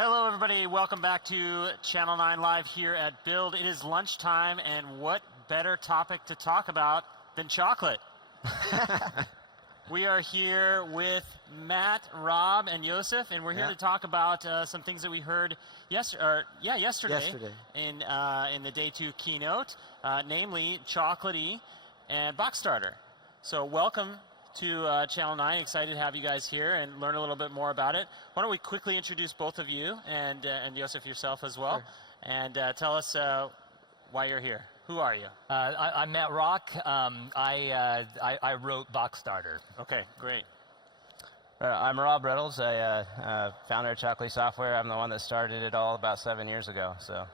Hello, everybody. Welcome back to Channel 9 Live here at Build. It is lunchtime, and what better topic to talk about than chocolate? We are here with Matt, Rob, and Joseph, and we're here to talk about some things that we heard yesterday in the Day 2 keynote, namely Chocolatey and Boxstarter. So welcome to Channel 9. Excited to have you guys here and learn a little bit more about it. Why don't we quickly introduce both of you, and Joseph yourself as well, and tell us why you're here. Who are you? I'm Matt Wrock. I wrote Boxstarter. Okay, great. I'm Rob Reynolds, founder of Chocolatey Software. I'm the one that started it all about 7 years ago. So,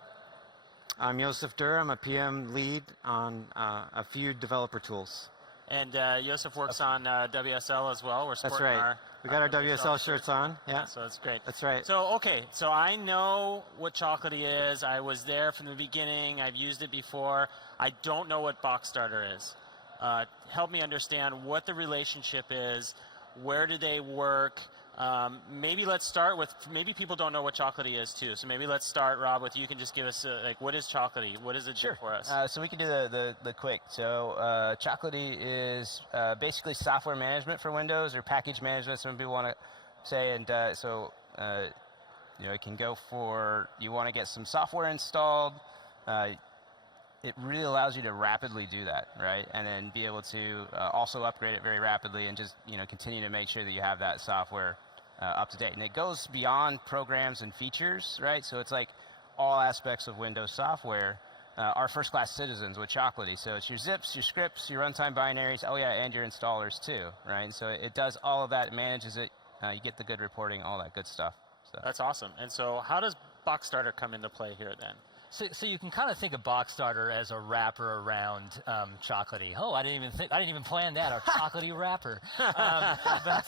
I'm Joseph Durr. I'm a PM lead on a few developer tools. And Joseph works on WSL as well. We're That's sporting right. We got our WSL shirts on. Yeah, so that's great. That's right. So so I know what Chocolatey is. I was there from the beginning. I've used it before. I don't know what Boxstarter is. Help me understand what the relationship is. Where do they work? Maybe let's start with, maybe people don't know what Chocolatey is too. So maybe let's start, Rob, with you can just give us what is Chocolatey? What does it do for us? So we can do the quick. So Chocolatey is basically software management for Windows, or package management, some people want to say. And it can go for, you want to get some software installed. It really allows you to rapidly do that, right? And then be able to also upgrade it very rapidly, and just continue to make sure that you have that software up to date. And it goes beyond programs and features, right? So it's like all aspects of Windows software are first-class citizens with Chocolatey. So it's your zips, your scripts, your runtime binaries, and your installers too, right? So it does all of that, it manages it. You get the good reporting, all that good stuff. So. That's awesome. And so how does Boxstarter come into play here then? So you can kind of think of Boxstarter as a wrapper around Chocolatey. Oh, I didn't even plan that. Our Chocolatey wrapper. But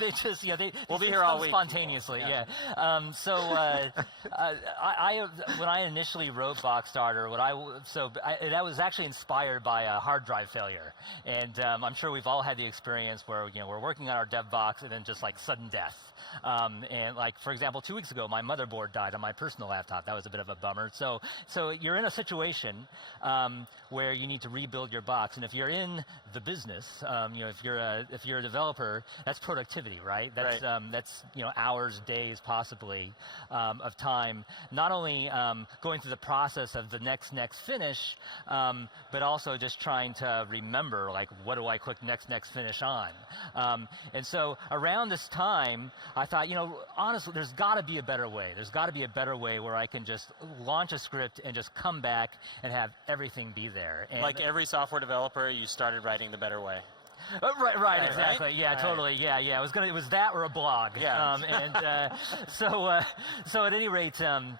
they just we'll be here all week. Spontaneously, yeah. When I initially wrote Boxstarter, that was actually inspired by a hard drive failure, and I'm sure we've all had the experience where we're working on our dev box and then just like sudden death. And like, for example, 2 weeks ago, my motherboard died on my personal laptop. That was a bit of a bummer. So you're in a situation where you need to rebuild your box, and if you're in the business, if you're a developer, that's productivity, right? That's hours, days, possibly of time. Not only going through the process of the next finish, but also just trying to remember, like, what do I click next finish on? And so around this time, I thought, honestly, there's got to be a better way. There's got to be a better way where I can just launch a script and just come back and have everything be there. And like every software developer, you started writing the better way. Right, exactly. Right? Yeah, totally. Yeah. It was that or a blog. Yeah. So at any rate, around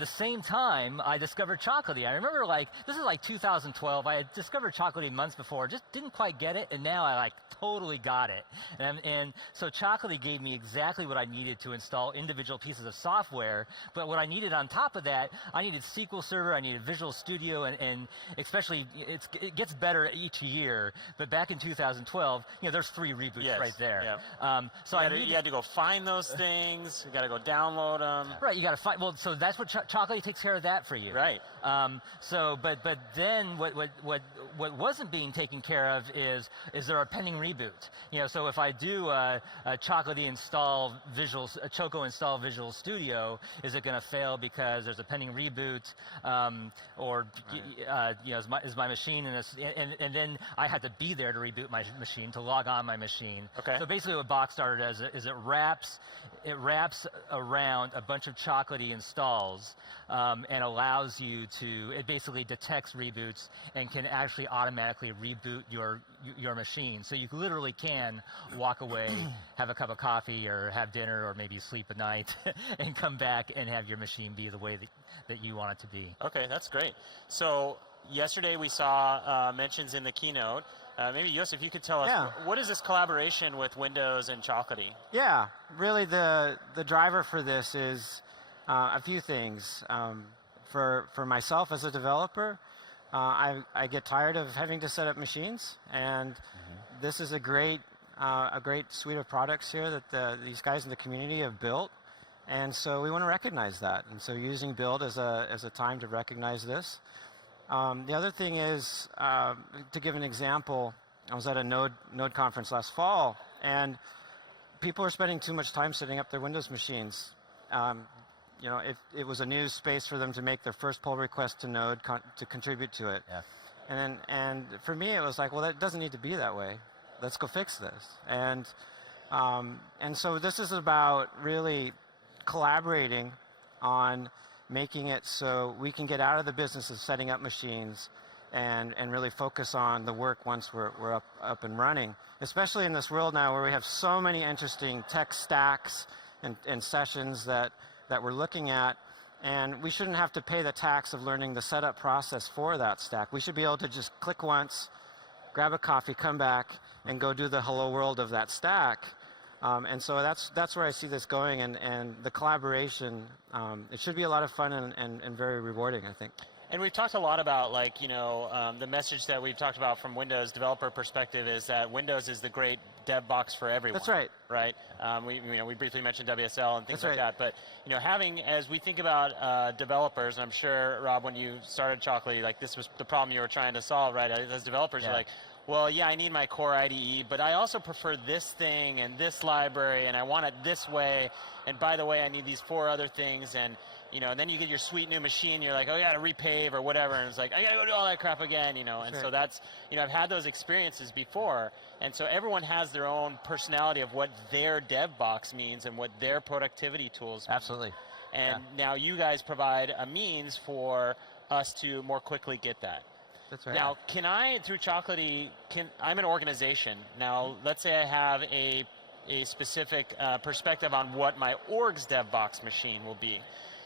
the same time, I discovered Chocolatey. I remember, this is like 2012. I had discovered Chocolatey months before, just didn't quite get it, and now I totally got it. And so Chocolatey gave me exactly what I needed to install individual pieces of software. But what I needed on top of that, I needed SQL Server, I needed Visual Studio, and especially it gets better each year. But back in 2012, there's 3 reboots right there. Yeah. So you had to go find those things. You got to go download them. Right. You got to find. Well, so that's what Chocolatey takes care of that for you. Right. But then what wasn't being taken care of is there a pending reboot? So if I do a Chocolatey install Choco install Visual Studio, is it going to fail because there's a pending reboot, is my machine and then I had to be there to reboot my machine, to log on my machine. Okay. So basically what Boxstarter does is it wraps around a bunch of Chocolatey installs and allows you to, it basically detects reboots and can actually automatically reboot your machine. So you literally can walk away, have a cup of coffee or have dinner or maybe sleep at night and come back and have your machine be the way that you want it to be. Okay, that's great. So yesterday we saw mentions in the keynote. Maybe Joseph, you could tell us, what is this collaboration with Windows and Chocolatey? Yeah, really the driver for this is a few things. For myself as a developer, I get tired of having to set up machines, and this is a great suite of products here that these guys in the community have built. And so we want to recognize that. And so using build as a time to recognize this. The other thing is, to give an example, I was at a Node conference last fall, and people are spending too much time setting up their Windows machines. You know, it was a new space for them to make their first pull request to Node to contribute to it. Yeah. And for me, it was like, well, that doesn't need to be that way. Let's go fix this. And so this is about really collaborating on making it so we can get out of the business of setting up machines and really focus on the work once we're up and running, especially in this world now where we have so many interesting tech stacks and sessions that we're looking at, and we shouldn't have to pay the tax of learning the setup process for that stack. We should be able to just click once, grab a coffee, come back, and go do the hello world of that stack. And so that's where I see this going, and the collaboration, it should be a lot of fun and very rewarding, I think. And we've talked a lot about, like, you know, the message that we've talked about from Windows developer perspective is that Windows is the great dev box for everyone. That's right. Right. We briefly mentioned WSL and things That's like that. But, you know, as we think about developers, and I'm sure, Rob, when you started Chocolatey, like, this was the problem you were trying to solve, right? As developers, you're like, well, yeah, I need my core IDE, but I also prefer this thing and this library, and I want it this way. And by the way, I need these 4 other things. And, you know, and then you get your sweet new machine, you're like, oh, yeah, to repave or whatever. And it's like, I got to go do all that crap again, you know. And so that's, you know, I've had those experiences before. And so everyone has their own personality of what their dev box means and what their productivity tools mean. Absolutely. And now you guys provide a means for us to more quickly get that. That's right. Now, can I, through Chocolatey, I'm an organization. Now, let's say I have a specific perspective on what my org's DevBox machine will be.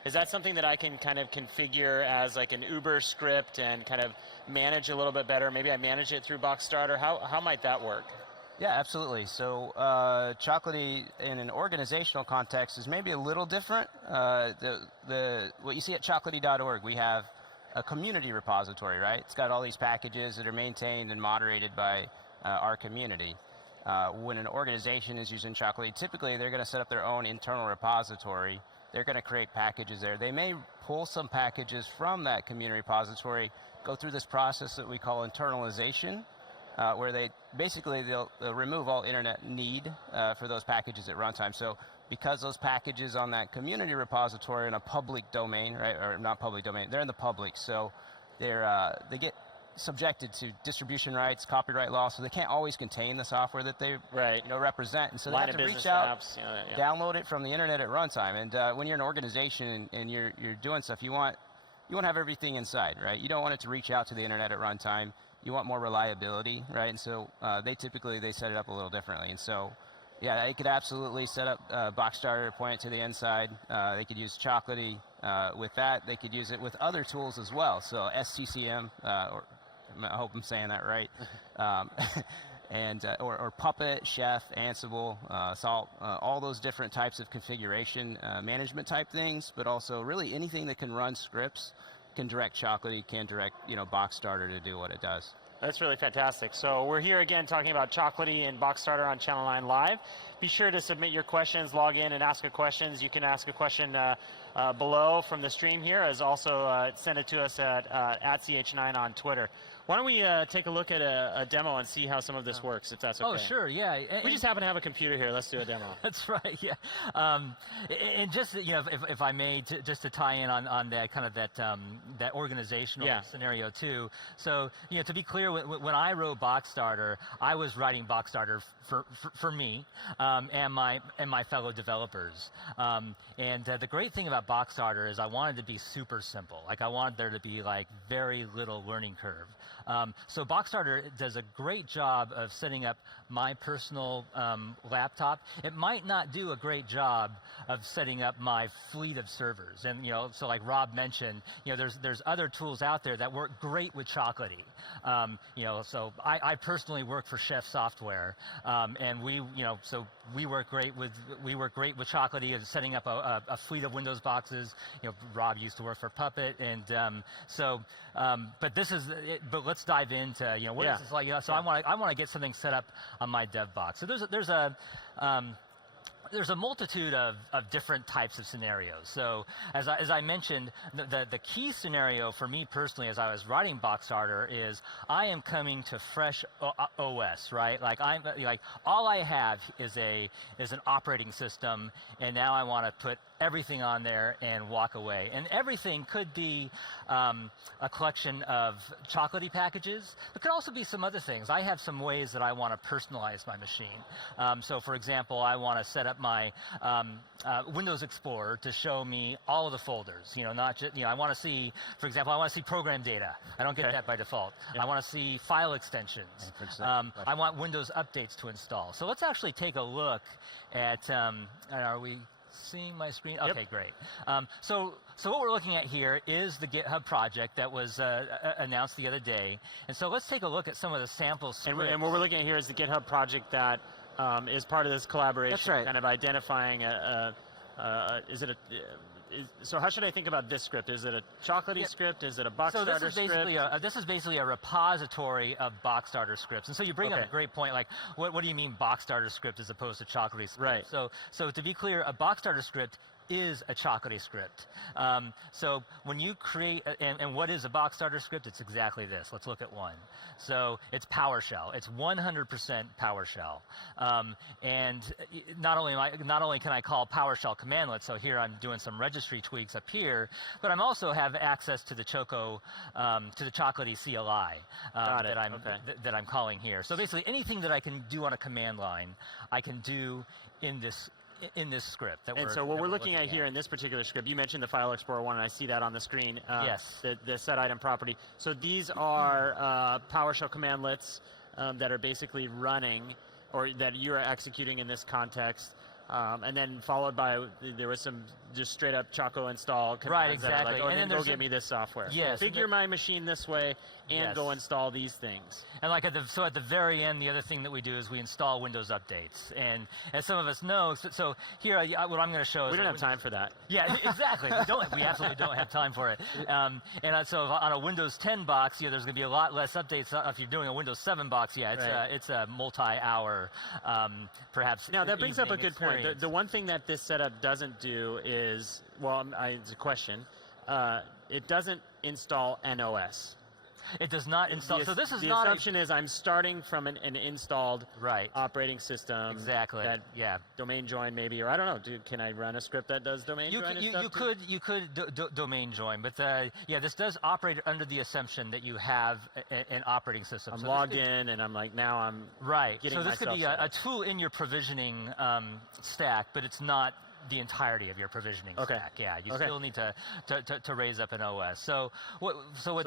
Is that something that I can kind of configure as like an Uber script and kind of manage a little bit better? Maybe I manage it through Boxstarter. How might that work? Yeah, absolutely. So Chocolatey in an organizational context is maybe a little different. What you see at chocolatey.org, we have a community repository, right? It's got all these packages that are maintained and moderated by our community. When an organization is using Chocolatey, typically they're going to set up their own internal repository. They're going to create packages there. They may pull some packages from that community repository, go through this process that we call internalization, where they'll remove all internet need for those packages at runtime. So because those packages on that community repository in a public domain, right, or not public domain, they're in the public, so they get subjected to distribution rights, copyright law, so they can't always contain the software that they represent, and so they have to reach out, apps, download it from the internet at runtime. And when you're an organization and you're doing stuff, you want to have everything inside, right? You don't want it to reach out to the internet at runtime. You want more reliability, right? And so they set it up a little differently. And so, yeah, they could absolutely set up Boxstarter, point it to the inside. They could use Chocolatey with that. They could use it with other tools as well. So SCCM, or I hope I'm saying that right, and or Puppet, Chef, Ansible, Salt, all those different types of configuration management type things, but also really anything that can run scripts can direct Chocolatey, can direct Boxstarter to do what it does. That's really fantastic. So we're here again talking about Chocolatey and Boxstarter on Channel 9 Live. Be sure to submit your questions, log in and ask a questions. You can ask a question below from the stream here, as also send it to us at @CH9 on Twitter. Why don't we take a look at a demo and see how some of this works, if that's okay? Oh, sure, yeah. We just happen to have a computer here. Let's do a demo. That's right, yeah. And just, if I may, just to tie in on that kind of that organizational scenario too. So, to be clear, when I wrote Boxstarter, I was writing Boxstarter for me and my fellow developers. And the great thing about Boxstarter is I wanted to be super simple. Like, I wanted there to be like very little learning curve. So Boxstarter does a great job of setting up my personal laptop. It might not do a great job of setting up my fleet of servers. And so like Rob mentioned, there's other tools out there that work great with Chocolatey. So I personally work for Chef Software, and we work great with Chocolatey and setting up a fleet of Windows boxes. Rob used to work for Puppet, and but let's dive into what is this like. So I want to get something set up on my dev box. So there's a There's a multitude of different types of scenarios. So as I mentioned, the key scenario for me personally as I was writing Boxstarter is I am coming to fresh OS, right? Like all I have is an operating system, and now I want to put everything on there and walk away. And everything could be a collection of Chocolatey packages, but could also be some other things. I have some ways that I want to personalize my machine. So for example, I want to set up my Windows Explorer to show me all of the folders. Not just, I want to see, for example, I want to see program data. I don't get that by default. I want to see file extensions. I want Windows updates to install. So let's actually take a look at, are we seeing my screen? Yep. Okay, great. So what we're looking at here is the GitHub project that was announced the other day. And so let's take a look at some of the sample scripts. And what we're looking at here is the GitHub project that is part of this collaboration. That's right. Kind of identifying so how should I think about this script? Is it a Chocolatey script? Is it a Boxstarter script? This is basically a repository of Boxstarter scripts. And so you bring up a great point, like what do you mean Boxstarter script as opposed to Chocolatey script? Right. So to be clear, a Boxstarter script is a Chocolatey script. So when you create, and what is a Boxstarter script? It's exactly this. Let's look at one. So it's PowerShell. It's 100% PowerShell. And not only can I call PowerShell commandlets, so here I'm doing some registry tweaks up here, but I'm also have access to the Chocolatey CLI that I'm calling here. So basically anything that I can do on a command line, I can do in this script. So what we're looking at here in this particular script, you mentioned the File Explorer one, and I see that on the screen. Yes. The set item property. So these are PowerShell commandlets that are basically running, or that you are executing in this context. And then followed by, there was some just straight up Choco install commands. Right, exactly. That are like, and then go get me this software. Yes. Configure my machine this way and go install these things. And at the very end, the other thing that we do is we install Windows updates. And as some of us know, so here, what I'm going to show is... We don't have time for that. Yeah, exactly. We absolutely don't have time for it. So on a Windows 10 box, there's going to be a lot less updates. If you're doing a Windows 7 box, it's a multi-hour, perhaps. Now, that brings up a good point. experience. The one thing that this setup doesn't do is, it's a question. It doesn't install NOS. It does not install. So this is the not. The assumption is I'm starting from an installed operating system. Exactly. That domain join maybe, or I don't know. Can I run a script that does domain join? You could domain join, but this does operate under the assumption that you have an operating system. I'm logged in, and I'm like, now I'm getting So this could be myself a tool in your provisioning stack, but it's not the entirety of your provisioning stack. Yeah, you still need to raise up an OS. So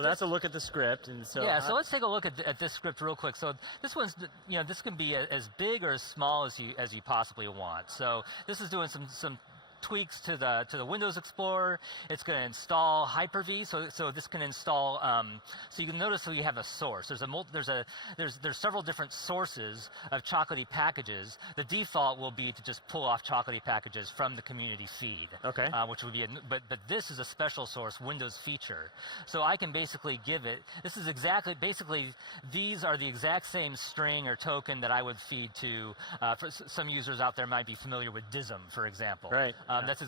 that's a look at the script, and so let's take a look at this script real quick. So this one's this can be as big or as small as you possibly want. So this is doing some tweaks to the Windows Explorer. It's going to install Hyper-V, so this can install. So you can notice you have a source. There's several different sources of Chocolatey packages. The default will be to just pull off Chocolatey packages from the community feed. Okay. Which would be but this is a special source Windows feature. So I can basically give it. This is basically these are the exact same string or token that I would feed to. For some users out there might be familiar with DISM, for example. Right. That's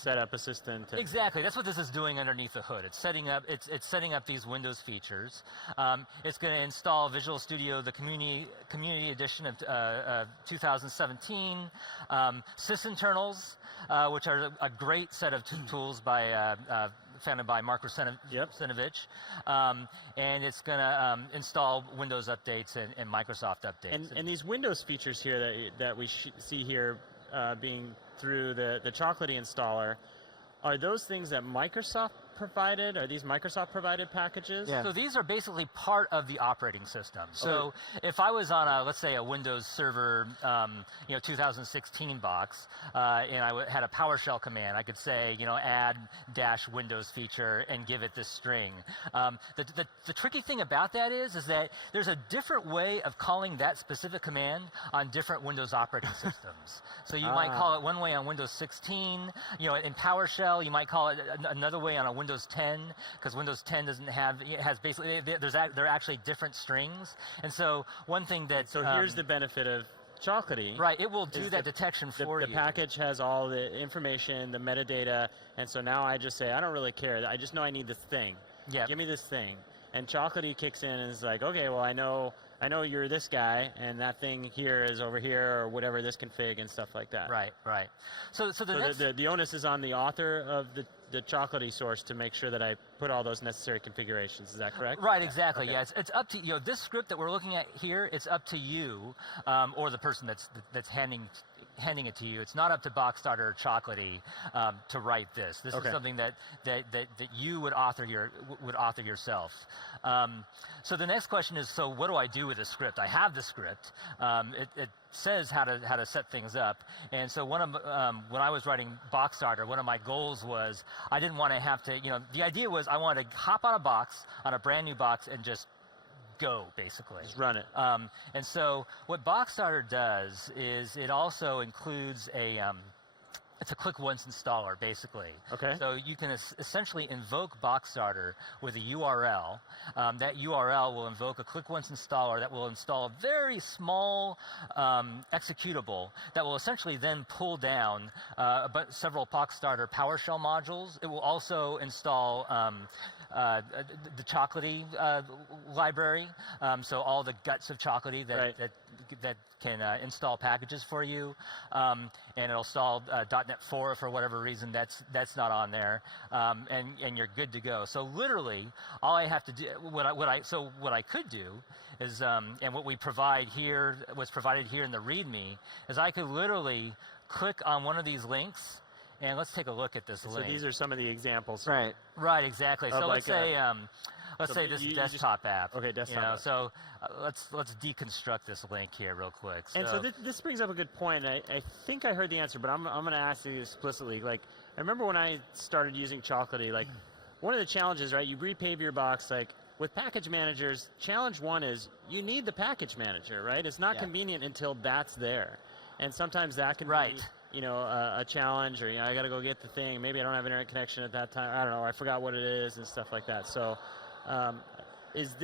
set up assistant. Exactly. That's what this is doing underneath the hood. It's setting up these Windows features. It's going to install Visual Studio, the community edition of 2017. Sysinternals, which are a great set of tools founded by Mark Russinovich. And it's going to install Windows updates and Microsoft updates. And these Windows features here that we see here being through the Chocolatey installer, are those things that Microsoft provided? Are these Microsoft provided packages? Yeah. So these are basically part of the operating system. So if I was on let's say a Windows Server 2016 box, and I had a PowerShell command, I could say add -Windows feature and give it this string. The tricky thing about that is that there's a different way of calling that specific command on different Windows operating systems. So you might call it one way on Windows 16. In PowerShell, you might call it another way on a Windows 10, because Windows 10 has basically, they're actually different strings. And so one thing that... So here's the benefit of Chocolatey. Right, it will do is that detection for the you. package has all the information, the metadata, and so now I just say, I don't really care. I just know I need this thing. Yeah. Give me this thing. And Chocolatey kicks in and is like, okay, well, I know you're this guy, and that thing here is over here, or whatever, this config and stuff like that. Right, right. So The onus is on the author of the Chocolatey source to make sure that I put all those necessary configurations. Is that correct? Right, exactly. Okay. Yeah, it's up to you. This script that we're looking at here, it's up to you, or the person that's handing it to you. It's not up to Boxstarter or Chocolatey to write this. This is something that you would author yourself. So the next question is, so what do I do with the script? I have the script. It says how to set things up. And so when I was writing Boxstarter, one of my goals was I didn't want to have to, the idea was I wanted to hop on a brand new box and just go, basically. Just run it. And so what Boxstarter does is it also includes it's a click once installer, basically. Okay. So you can essentially invoke Boxstarter with a URL. That URL will invoke a click once installer that will install a very small executable that will essentially then pull down several Boxstarter PowerShell modules. It will also install the Chocolatey library, so all the guts of Chocolatey that can install packages for you, and it'll install .NET 4 for whatever reason that's not on there, and you're good to go. So literally, all I have to do, what I could do is, and what we provide here, what's provided here in the README, is I could literally click on one of these links. And let's take a look at this link. So these are some of the examples. Right. Right, exactly. So let's say this desktop app. Okay, desktop app. So let's deconstruct this link here real quick. And so this brings up a good point. I think I heard the answer, but I'm going to ask you explicitly. Like, I remember when I started using Chocolatey, like, one of the challenges, right, you repave your box, like, with package managers, challenge one is you need the package manager, right? It's not convenient until that's there. And sometimes that can be a challenge, or I got to go get the thing. Maybe I don't have internet connection at that time. I don't know. I forgot what it is and stuff like that. So, is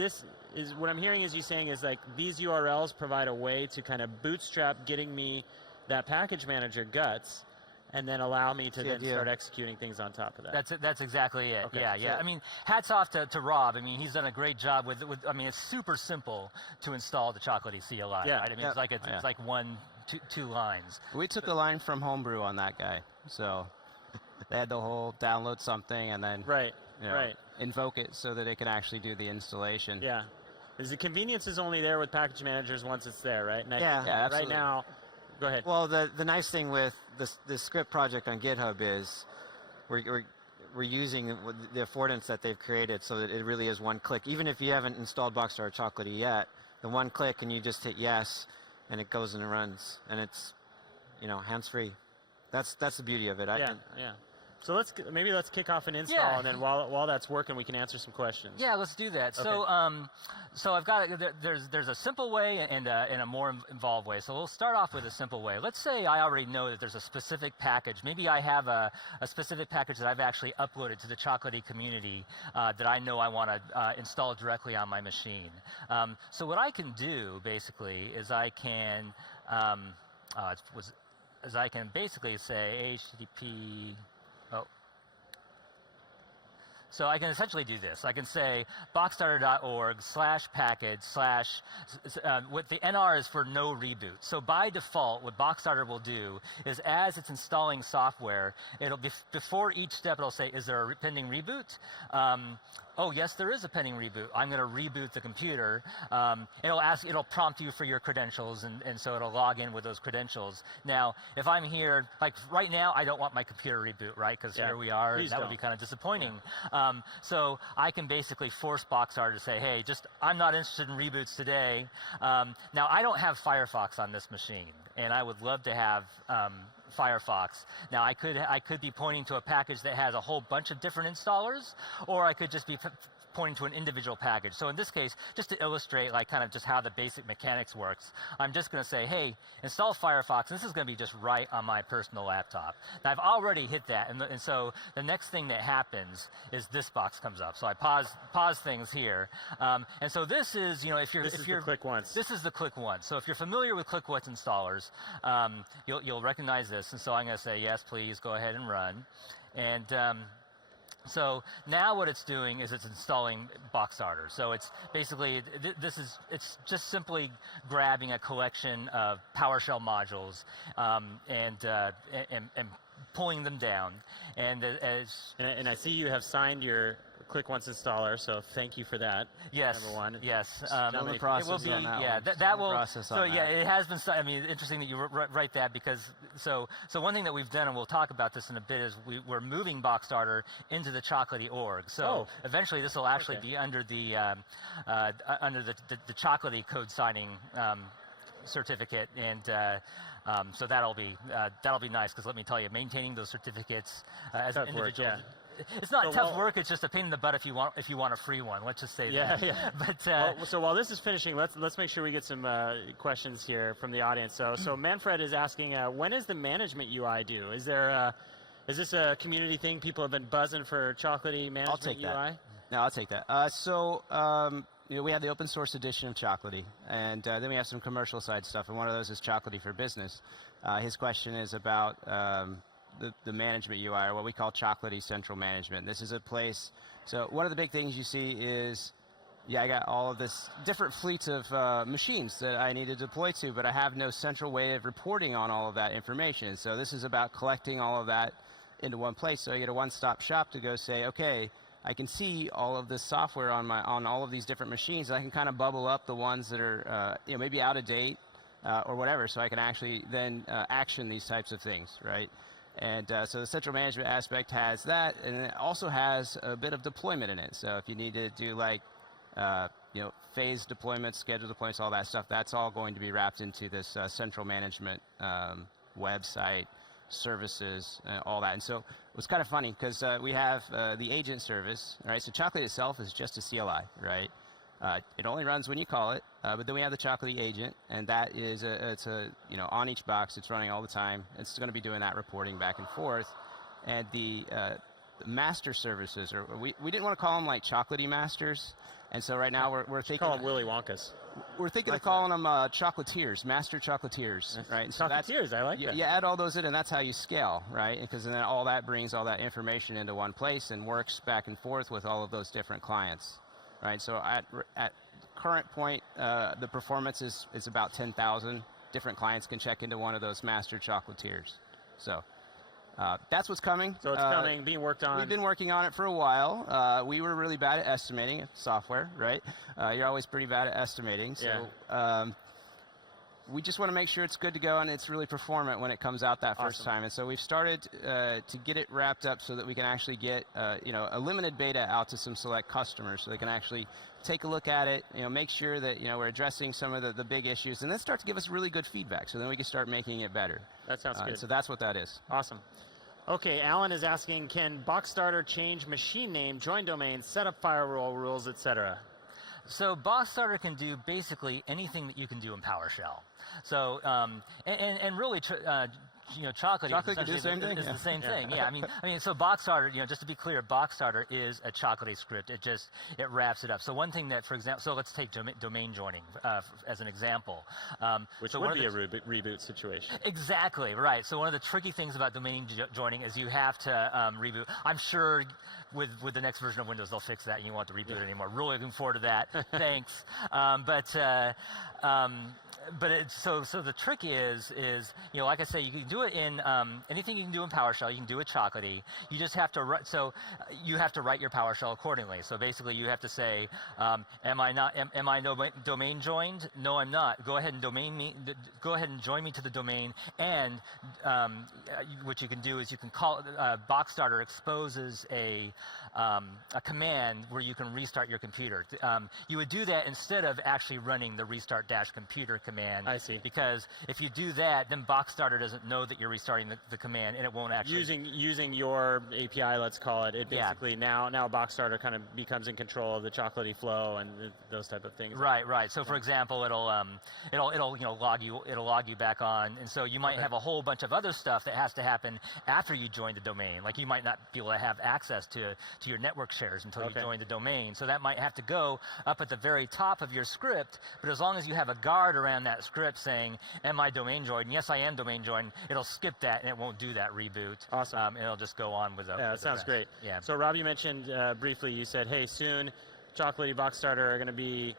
what I'm hearing is you saying is like these URLs provide a way to kind of bootstrap getting me that package manager guts, and then allow me to then start executing things on top of that. That's exactly it. Okay. Yeah. I mean, hats off to Rob. I mean, he's done a great job with. I mean, it's super simple to install the Chocolatey CLI. Yeah. Right? I mean, it's like two lines. We took a line from Homebrew on that guy. So they had the whole download something and then invoke it so that it can actually do the installation. Yeah. Because the convenience is only there with package managers once it's there, right? And absolutely. Right now, go ahead. Well, the nice thing with this script project on GitHub is we're using the affordance that they've created so that it really is one click. Even if you haven't installed Boxstarter Chocolatey yet, the one click and you just hit yes, and it goes and it runs, and it's hands-free. That's the beauty of it. Yeah. So let's kick off an install, and then while that's working, we can answer some questions. Yeah, let's do that. Okay. So I've got there's a simple way and a more involved way. So we'll start off with a simple way. Let's say I already know that there's a specific package. Maybe I have a specific package that I've actually uploaded to the Chocolatey community that I know I want to install directly on my machine. So what I can do basically is I can basically say HTTP. So I can essentially do this. I can say boxstarter.org/package/ what the NR is for no reboot. So by default, what Boxstarter will do is as it's installing software, it'll before each step it'll say, is there a pending reboot? Oh yes, there is a pending reboot. I'm going to reboot the computer. It'll prompt you for your credentials, and so it'll log in with those credentials. Now, if I'm here, like right now, I don't want my computer reboot, right? Because here we are, and that would be kind of disappointing. So I can basically force Boxstarter to say, hey, I'm not interested in reboots today. Now, I don't have Firefox on this machine, and I would love to have Firefox. Now I could be pointing to a package that has a whole bunch of different installers, or I could just be pointing to an individual package. So in this case, just to illustrate like kind of just how the basic mechanics works, I'm just going to say, hey, install Firefox. This is going to be just right on my personal laptop. Now I've already hit that, and so the next thing that happens is this box comes up. So I pause things here, and so this is, if you're the click once. This is the click once. So if you're familiar with click once installers, you'll recognize this. And so I'm going to say yes, please go ahead and run, and so now what it's doing is it's installing Boxstarter. So it's basically, it's just simply grabbing a collection of PowerShell modules and pulling them down. And And I see you have signed your Click Once installer, so thank you for that. Yes. Number one. Yes. Still in process it will be, on that yeah, one. that will. Process So on yeah, that. it has been. I mean, interesting that you write that, because so one thing that we've done, and we'll talk about this in a bit, is we're moving Boxstarter into the Chocolatey org. So eventually, this will actually be under the Chocolatey code signing certificate, and so that'll be nice, because let me tell you, maintaining those certificates as an individual. Yeah. It's not So tough work. It's just a pain in the butt if you want a free one. Let's just say that. Yeah. But so while this is finishing, let's make sure we get some questions here from the audience. So Manfred is asking, when is the management UI due? Is this a community thing? People have been buzzing for Chocolatey management I'll take UI? that. No, I'll take that. We have the open source edition of Chocolatey, and then we have some commercial side stuff, and one of those is Chocolatey for Business. His question is about the management UI, or what we call Chocolatey Central Management. This is a place, so one of the big things you see is, I got all of this different fleets of machines that I need to deploy to, but I have no central way of reporting on all of that information. So this is about collecting all of that into one place, so I get a one-stop shop to go say, okay, I can see all of this software on all of these different machines, and I can kind of bubble up the ones that are maybe out of date or whatever, so I can actually then action these types of things, right? And so the central management aspect has that, and it also has a bit of deployment in it. So if you need to do like phase deployments, schedule deployments, all that stuff, that's all going to be wrapped into this central management website, services, all that. And so it was kind of funny, because we have the agent service, right? So Chocolatey itself is just a CLI, right? It only runs when you call it, but then we have the Chocolatey agent, and that is it's on each box. It's running all the time. It's going to be doing that reporting back and forth. And the master services, or we didn't want to call them like Chocolatey masters, and so right now we're thinking, Call them Willy Wonkas. We're thinking of calling them chocolatiers, master chocolatiers, right? So Chocolatiers, I like that. You add all those in, and that's how you scale, right? Because then all that brings all that information into one place and works back and forth with all of those different clients. Right, so at current point, the performance is about 10,000 different clients can check into one of those master chocolatiers. So that's what's coming. So it's coming, being worked on. We've been working on it for a while. We were really bad at estimating software, right? You're always pretty bad at estimating. So we just want to make sure it's good to go and it's really performant when it comes out that first time. And so we've started to get it wrapped up so that we can actually get a limited beta out to some select customers, so they can actually take a look at it, make sure that we're addressing some of the big issues, and then start to give us really good feedback, so then we can start making it better. That sounds good. So that's what that is. Awesome. Okay, Alan is asking, can Boxstarter change machine name, join domains, set up firewall rules, etc.? So Boxstarter can do basically anything that you can do in PowerShell. So and really, Chocolatey can do the same thing? is the same thing. Yeah, I mean, so Boxstarter, just to be clear, Boxstarter is a Chocolatey script. It wraps it up. So one thing that, for example, so let's take domain joining as an example. Which would be a reboot situation. Exactly, right. So one of the tricky things about domain joining is you have to reboot. I'm sure with the next version of Windows they'll fix that and you won't have to reboot anymore. Really looking forward to that. Thanks. So the trick is like I say, you can do it in anything you can do in PowerShell. You can do it Chocolatey. You just have to write your PowerShell accordingly. So basically, you have to say, am I domain joined? No, I'm not. Go ahead and join me to the domain. And what you can do is you can call Boxstarter exposes a a command where you can restart your computer. You would do that instead of actually running the restart-computer command. I see. Because if you do that, then Boxstarter doesn't know that you're restarting the command, and it won't actually... Using your API, let's call it, it basically now Boxstarter kind of becomes in control of the Chocolatey flow and those type of things. Right, right. So for example, it'll log you back on, and so you might have a whole bunch of other stuff that has to happen after you join the domain. Like you might not be able to have access to your network shares until you join the domain. So that might have to go up at the very top of your script, but as long as you have a guard around that script saying, am I domain joined? Yes, I am domain joined. It'll skip that and it won't do that reboot. Awesome. And it'll just go on with the that sounds great. Yeah. So Rob, you mentioned briefly, you said, hey, soon Chocolatey, Boxstarter are going to be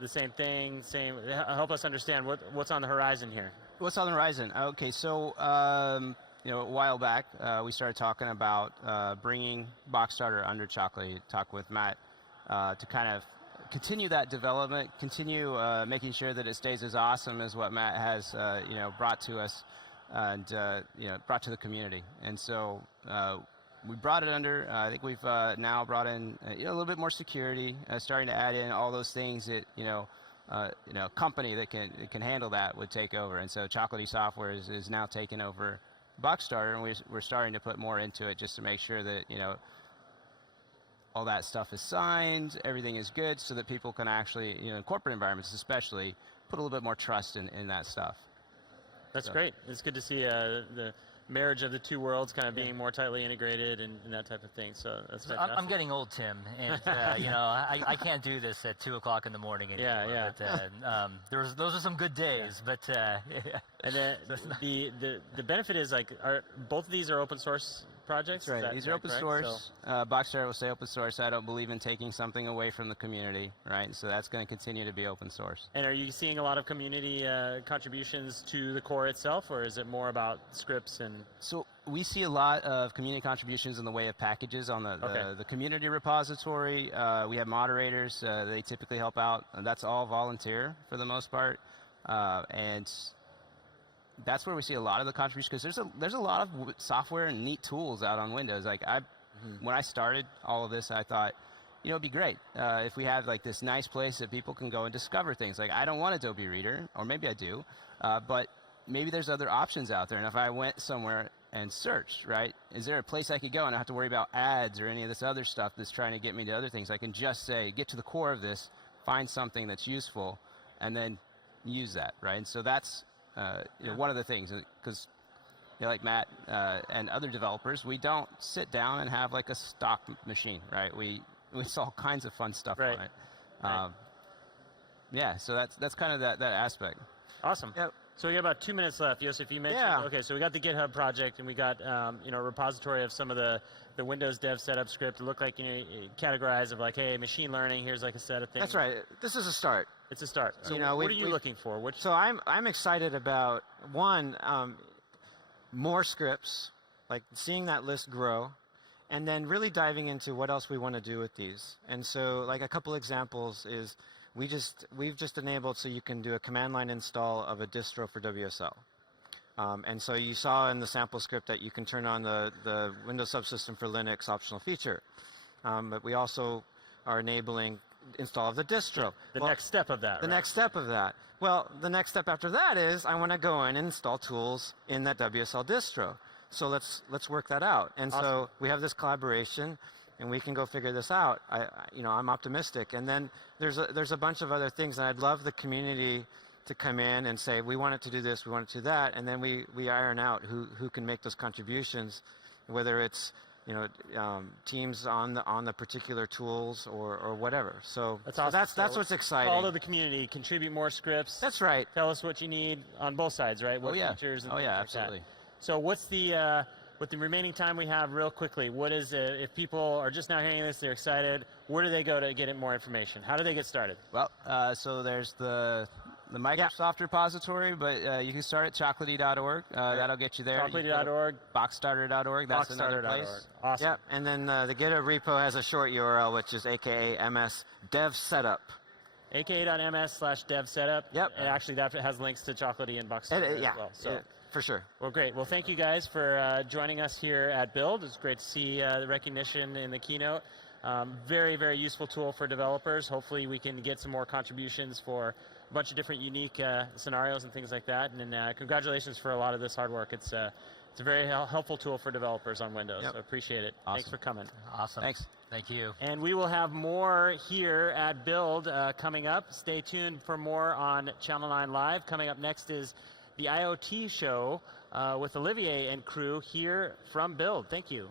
the same thing, help us understand what's on the horizon here. What's on the horizon? Okay, so a while back, we started talking about bringing Boxstarter under Chocolatey. Talk with Matt to kind of continue that development, continue making sure that it stays as awesome as what Matt has brought to us and brought to the community. And so we brought it under. I think we've now brought in a little bit more security, starting to add in all those things that a company that can handle that would take over. And so Chocolatey Software is now taking over Boxstarter, and we're starting to put more into it just to make sure that all that stuff is signed, everything is good, so that people can actually, in corporate environments especially, put a little bit more trust in that stuff. That's great. It's good to see the marriage of the two worlds kind of being more tightly integrated and that type of thing. So that's fantastic. I'm getting old, Tim, and I can't do this at 2 o'clock in the morning anymore. Yeah. But, those are some good days, but and then the benefit is both of these are open source projects. That's right. These are open source. Boxstarter will stay open source. I don't believe in taking something away from the community, right? So that's going to continue to be open source. And are you seeing a lot of community contributions to the core itself, or is it more about scripts and? So we see a lot of community contributions in the way of packages on the community repository. We have moderators. They typically help out, and that's all volunteer for the most part. And that's where we see a lot of the contributions, because there's a lot of software and neat tools out on Windows. Like when I started all of this, I thought, it'd be great if we have this nice place that people can go and discover things. Like I don't want Adobe Reader, or maybe I do, but maybe there's other options out there. And if I went somewhere and searched, right, is there a place I could go and not have to worry about ads or any of this other stuff that's trying to get me to other things? I can just say, get to the core of this, find something that's useful, and then use that, right? And so that's one of the things, because like Matt and other developers, we don't sit down and have a stock machine, right? We saw all kinds of fun stuff on it. Yeah, so that's kind of that aspect. Awesome. Yep. So we got about 2 minutes left. Joseph, you mentioned, okay, so we got the GitHub project, and we got a repository of some of the Windows dev setup script. It looked like categorized of hey, machine learning. Here's a set of things. That's right. This is a start. It's a start. So what are you looking for? So I'm excited about more scripts, seeing that list grow, and then really diving into what else we want to do with these. And so a couple examples is we've just enabled so you can do a command line install of a distro for WSL. And so you saw in the sample script that you can turn on the Windows subsystem for Linux optional feature. But we also are enabling install of the distro. The next step of that. The next step of that. Well, the next step after that is I want to go in and install tools in that WSL distro. So let's work that out. And so we have this collaboration, and we can go figure this out. I'm optimistic. And then there's a bunch of other things, and I'd love the community to come in and say, we want it to do this, we want it to do that, and then we iron out who can make those contributions, whether it's teams on the particular tools or whatever. So that's awesome. That's what's exciting. Follow the community, contribute more scripts. That's right. Tell us what you need on both sides, right? What features and things like absolutely. That. So what's with the remaining time we have, real quickly, what is it, if people are just now hearing this, they're excited, where do they go to get more information? How do they get started? Well, so there's the Microsoft repository, but you can start at chocolatey.org. That'll get you there. Chocolatey.org. Boxstarter.org. That's another place. Awesome. Yep. And then the GitHub repo has a short URL, which is aka/ms dev setup. aka.ms/dev setup. Yep. And actually that has links to Chocolatey and Boxstarter as well. So For sure. Well, great. Well, thank you guys for joining us here at Build. It's great to see the recognition in the keynote. Very, very useful tool for developers. Hopefully we can get some more contributions for a bunch of different unique scenarios and things like that. And congratulations for a lot of this hard work. It's a very helpful tool for developers on Windows. Yep. So appreciate it. Awesome. Thanks for coming. Awesome. Thanks. Thank you. And we will have more here at Build coming up. Stay tuned for more on Channel 9 Live. Coming up next is the IoT show with Olivier and crew here from Build. Thank you.